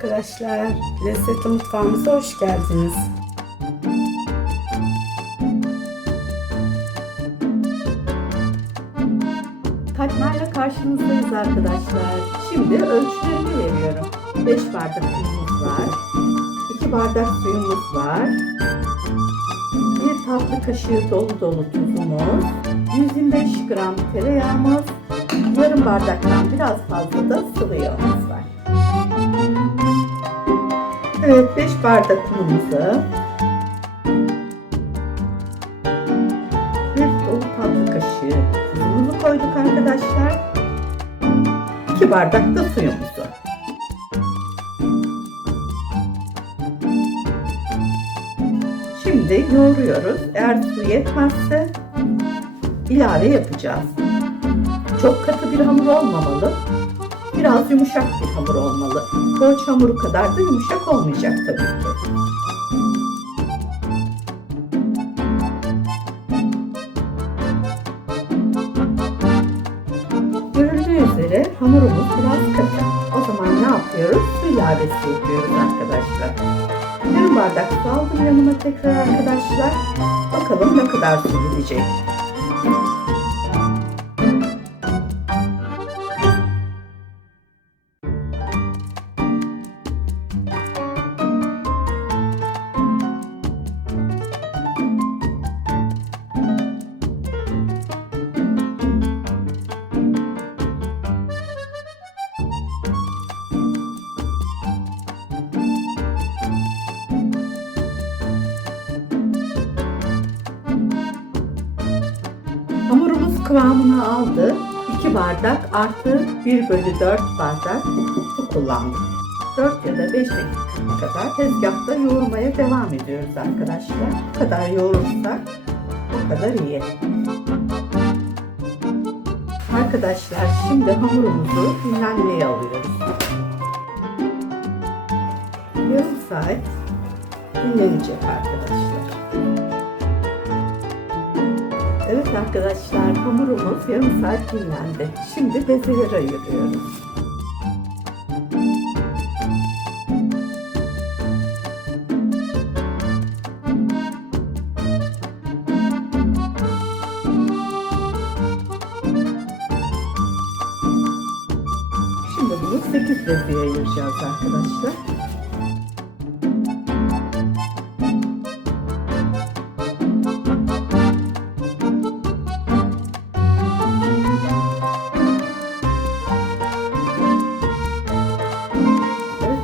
arkadaşlar. Lezzetli mutfağımıza hoş geldiniz. Katmerle karşınızdayız arkadaşlar. Şimdi ölçülerini veriyorum. 5 bardak unumuz var. 2 bardak suyumuz var. 1 tatlı kaşığı dolu dolu tuzumuz. 125 gram tereyağımız. Yarım bardaktan biraz fazla da sıvı yağımız var. Evet, 5 bardak unumuzu, 1 dolu tatlı kaşığı tuzumuzu koyduk arkadaşlar. 2 bardak da suyumuzu. Şimdi yoğuruyoruz. Eğer su yetmezse ilave yapacağız. Çok katı bir hamur olmamalı. Biraz yumuşak bir hamur olmalı. Poğaça hamuru kadar da yumuşak olmayacak tabii ki. Görüldüğü üzere hamurumuz biraz katı. O zaman ne yapıyoruz? Su ilavesi yapıyoruz arkadaşlar. Yarım bardak su aldım yanıma tekrar arkadaşlar. Bakalım ne kadar su gidecek. Hamurumuz kıvamını aldı. 2 bardak artı 1/4 bardak su kullandım. 4 ya da 5 dakika kadar tezgahta yoğurmaya devam ediyoruz arkadaşlar. Bu kadar yoğurursak o kadar iyi. Arkadaşlar şimdi hamurumuzu dinlenmeye alıyoruz. Yarım saat dinlenecek arkadaşlar. Evet arkadaşlar, hamurumuz yarım saat dinlendi. Şimdi bezelere ayırıyoruz. Şimdi bunu 8 bezeye ayıracağız arkadaşlar.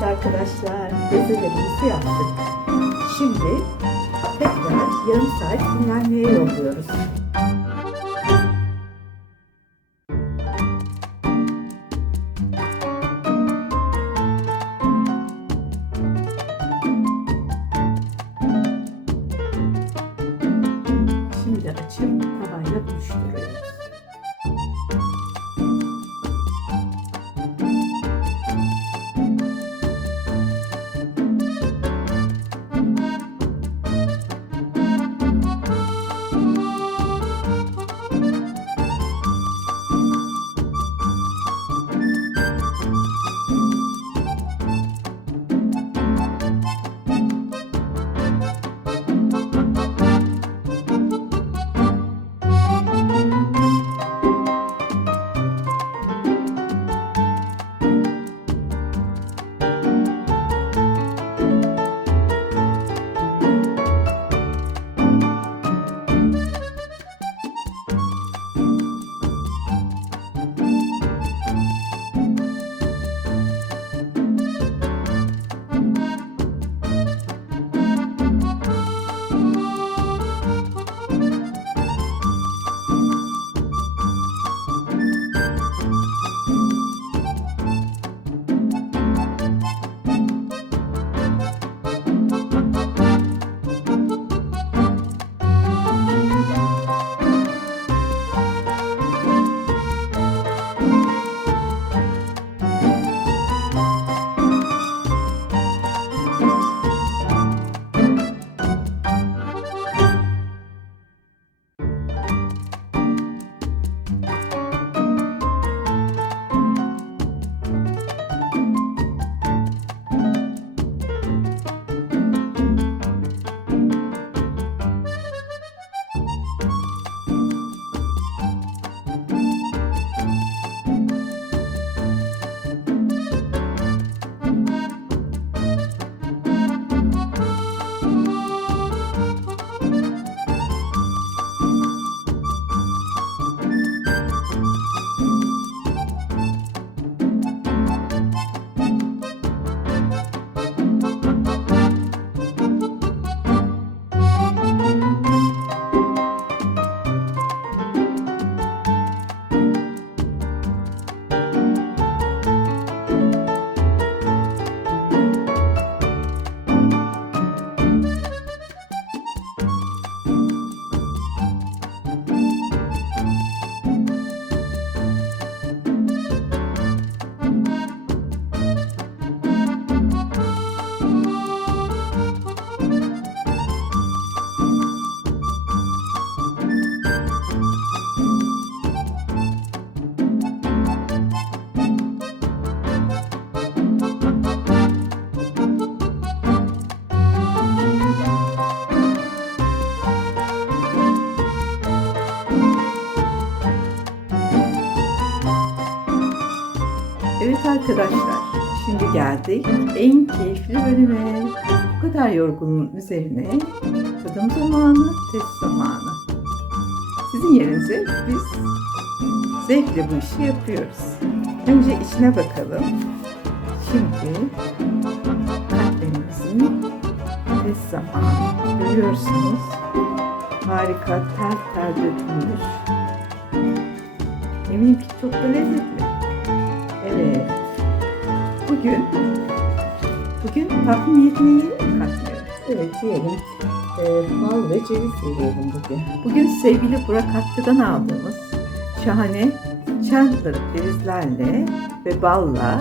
Arkadaşlar, bezelerimizi yaptık. Şimdi tekrar yarım saat dinlenmeye yolluyoruz. Şimdi açıp tavayla buluşturuyoruz. arkadaşlar, şimdi geldik en keyifli bölüme. Bu kadar yorgunluğun üzerine tadım zamanı, test zamanı. Sizin yerinize biz zevkle bu işi yapıyoruz. Önce içine bakalım. Şimdi kahvemizin test zamanı. Görüyorsunuz. Harika, tel dökülmüş. Eminim ki çok da lezzetli. Evet. Bugün tatlı niyetine yiyelim mi katmıyorum? Evet, yiyelim. Bal ve ceviz yiyelim bugün. Bugün sevgili Burak Hakkı'dan aldığımız şahane Chandler cevizlerle ve balla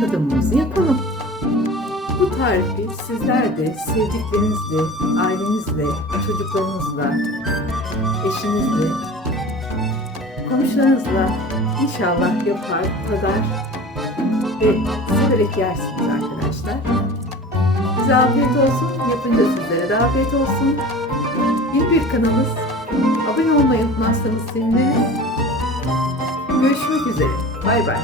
tadımımızı yapalım. Bu tarifi sizler de sevdiklerinizle, ailenizle, çocuklarınızla, eşinizle, komşularınızla inşallah yapar, tadar ve severek yersiniz arkadaşlar. Bize afiyet olsun, yapınca sizlere de afiyet olsun. Yeni bir kanalımız, abone olmayı unutmazsanız seviniriz. Görüşmek üzere, bay bay.